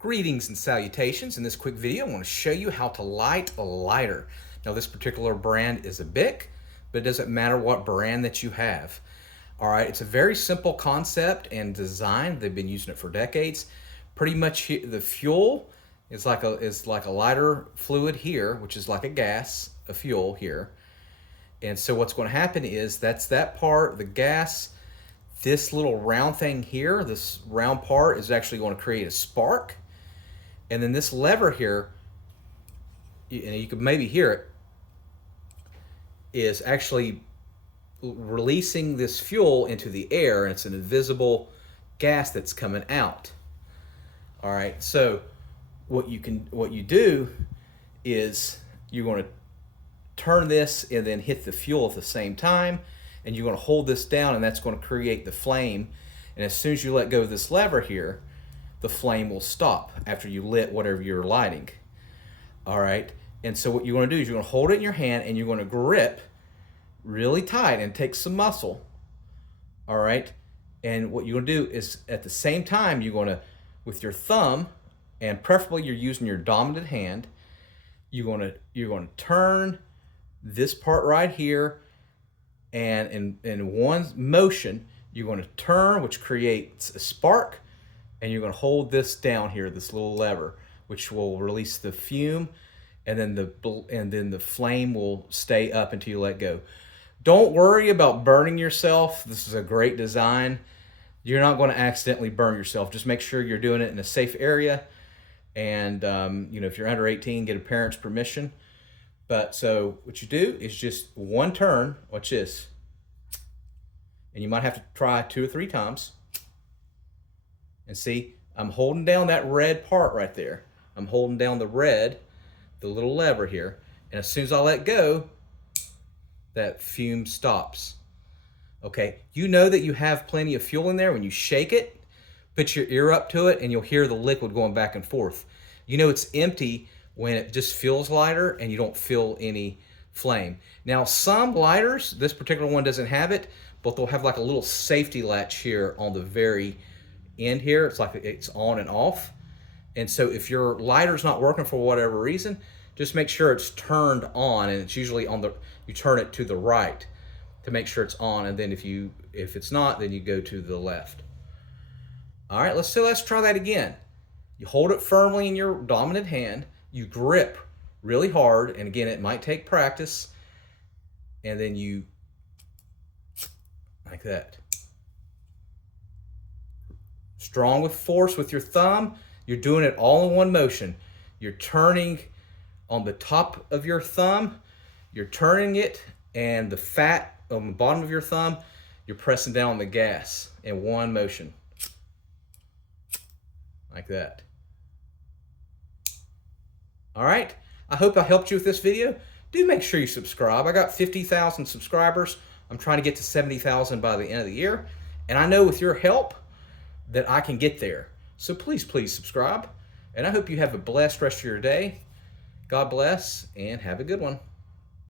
Greetings and salutations. In this quick video, I want to show you how to light a lighter. Now, this particular brand is a Bic, but it doesn't matter what brand that you have. All right, it's a very simple concept and design. They've been using it for decades. Pretty much the fuel is like a lighter fluid here, which is like a gas, a fuel here. And so what's going to happen is that's that part, the gas. This little round thing here, this round part is actually going to create a spark. And then this lever here, and you can maybe hear it, is actually releasing this fuel into the air, and it's an invisible gas that's coming out. All right, so what you do is you're going to turn this and then hit the fuel at the same time, and you're going to hold this down, and that's going to create the flame. And as soon as you let go of this lever here, the flame will stop after you lit whatever you're lighting. All right, and so what you're going to do is you're going to hold it in your hand, and you're going to grip really tight and take some muscle. All right, and what you're going to do is at the same time you're going to, with your thumb, and preferably you're using your dominant hand, you're going to turn this part right here, and in one motion you're going to turn, which creates a spark, and you're going to hold this down here, this little lever, which will release the fume, and then the flame will stay up until you let go. Don't worry about burning yourself. This is a great design. You're not going to accidentally burn yourself. Just make sure you're doing it in a safe area, and if you're under 18, get a parent's permission. But so what you do is just one turn. Watch this, and you might have to try 2 or 3 times. And see, I'm holding down that red part right there. I'm holding down the red, the little lever here. And as soon as I let go, that fume stops. Okay, you know that you have plenty of fuel in there when you shake it. Put your ear up to it and you'll hear the liquid going back and forth. You know it's empty when it just feels lighter and you don't feel any flame. Now, some lighters, this particular one doesn't have it, but they'll have like a little safety latch here on the very end here. It's like it's on and off. And so if your lighter's not working for whatever reason, just make sure it's turned on, and it's usually on you turn it to the right to make sure it's on, and then if it's not, then you go to the left. All right, let's try that again. You hold it firmly in your dominant hand, you grip really hard, and again, it might take practice, and then you, like that. Strong with force with your thumb. You're doing it all in one motion. You're turning on the top of your thumb, you're turning it, and the fat on the bottom of your thumb, you're pressing down on the gas in one motion. Like that. All right, I hope I helped you with this video. Do make sure you subscribe. I got 50,000 subscribers. I'm trying to get to 70,000 by the end of the year. And I know with your help that I can get there. So please subscribe. And I hope you have a blessed rest of your day. God bless, and have a good one.